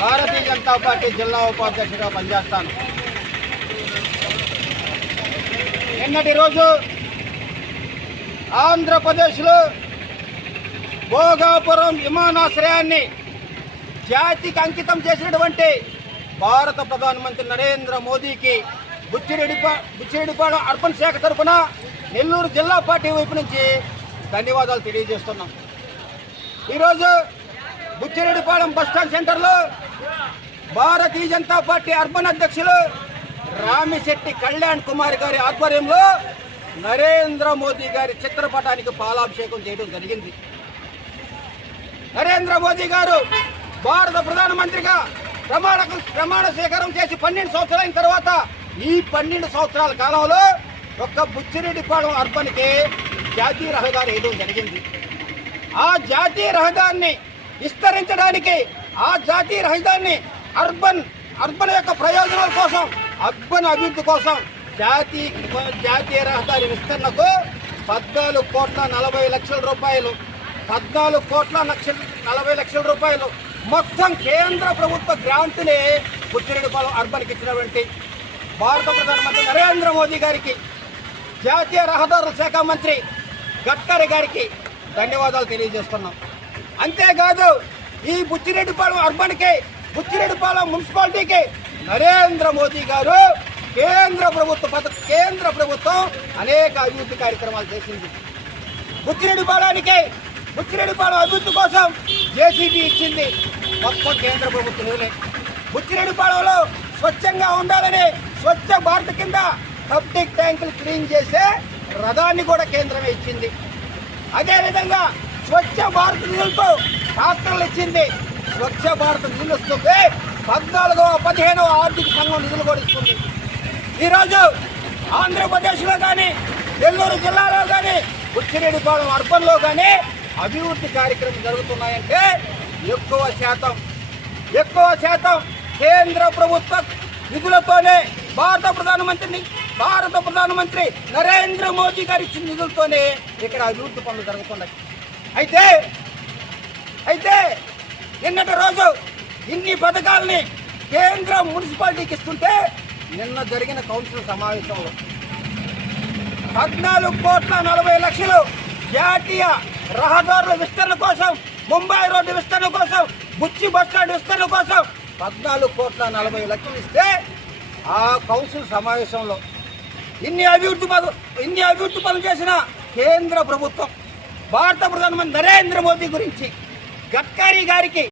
Bharatiya Janata party జిల్లా ఉపాధ్యక్షుడిగా పనిచేస్తాను. నిన్నటి రోజు ఆంధ్రప్రదేశ్లో భోగాపురం విమానాశ్రయాన్ని జాతికి అంకితం చేసినటువంటి భారత ప్రధానమంత్రి నరేంద్ర మోదీకి బుచ్చిరెడ్డిపాళెం అర్బన్ శాఖ తరఫున నెల్లూరు జిల్లా పార్టీ వైపు నుంచి ధన్యవాదాలు తెలియజేస్తున్నాం. ఈరోజు బుచ్చిరెడ్డిపాళెం బస్టాండ్ సెంటర్లో భారతీయ జనతా పార్టీ అర్బన్ అధ్యక్షులు రామిశెట్టి కళ్యాణ్ కుమార్ గారి ఆధ్వర్యంలో నరేంద్ర మోదీ గారి చిత్రపటానికి పాలాభిషేకం చేయడం జరిగింది. నరేంద్ర మోదీ గారు భారత ప్రధానమంత్రిగా ప్రమాణ స్వీకారం చేసి 12 సంవత్సరాల తర్వాత ఈ 12 సంవత్సరాల కాలంలో ఒక్క బుచ్చిరెడ్డిపాళెం అర్బన్కి జాతీయ రహదారి వేయడం జరిగింది. ఆ జాతీయ రహదారిని విస్తరించడానికి, ఆ జాతీయ రహదారిని అర్బన్ యొక్క ప్రయోజనాల కోసం, అర్బన్ అభివృద్ధి కోసం జాతీయ రహదారి విస్తరణకు 14,40,00,000 రూపాయలు 14,40,00,000 రూపాయలు మొత్తం కేంద్ర ప్రభుత్వ గ్రాంట్ని బుచ్చిరెడ్డిపాళెం అర్బన్కి ఇచ్చినటువంటి భారత ప్రధానమంత్రి నరేంద్ర మోదీ గారికి, జాతీయ రహదారుల శాఖ మంత్రి గడ్కరీ గారికి ధన్యవాదాలు తెలియజేస్తున్నాం. అంతేకాదు ఈ బుచ్చిరెడ్డిపాళెం అర్బన్కి, బుచ్చిరెడ్డిపాళెం మున్సిపాలిటీకి నరేంద్ర మోదీ గారు కేంద్ర ప్రభుత్వం అనేక అభివృద్ధి కార్యక్రమాలు చేసింది. బుచ్చిరెడ్డిపాళెం అభివృద్ధి కోసం జేసీబీ ఇచ్చింది, మొత్తం కేంద్ర ప్రభుత్వం నిధులే. బుచ్చిరెడ్డిపాళెంలో స్వచ్ఛంగా ఉండాలని స్వచ్ఛ భారత్ కింద సబ్టిక్ ట్యాంకులు క్లీన్ చేసే రథాన్ని కూడా కేంద్రమే ఇచ్చింది. అదేవిధంగా స్వచ్ఛ భారత్ నిధులతో ట్రాక్టర్లు ఇచ్చింది. స్వచ్ఛ భారత్ నిధులు ఇస్తుంది, 14వ 15వ ఆర్థిక సంఘం నిధులు కూడా ఇస్తుంది. ఈరోజు ఆంధ్రప్రదేశ్లో కానీ, నెల్లూరు జిల్లాలో కానీ, బుచ్చిరెడ్డిపాళెం అర్బన్లో కానీ అభివృద్ధి కార్యక్రమం జరుగుతున్నాయంటే ఎక్కువ శాతం కేంద్ర ప్రభుత్వ నిధులతోనే, భారత ప్రధానమంత్రి నరేంద్ర మోదీ గారి ఇచ్చిన నిధులతోనే ఇక్కడ అభివృద్ధి పనులు జరుగుతున్నాయి. అయితే నిన్నటి రోజు ఇన్ని పథకాలని కేంద్రం మున్సిపాలిటీకి ఇస్తుంటే నిన్న జరిగిన కౌన్సిల్ సమావేశంలో 14,40,00,000 జాతీయ రహదారుల విస్తరణ కోసం, ముంబై రోడ్డు విస్తరణ కోసం, బుచ్చి బస్టాండ్ విస్తరణ కోసం 14,40,00,000 ఇస్తే ఆ కౌన్సిల్ సమావేశంలో ఇన్ని అభివృద్ధి పనులు చేసిన కేంద్ర ప్రభుత్వం, భారత ప్రధానమంత్రి నరేంద్ర మోదీ గురించి గడ్కరీ గారికి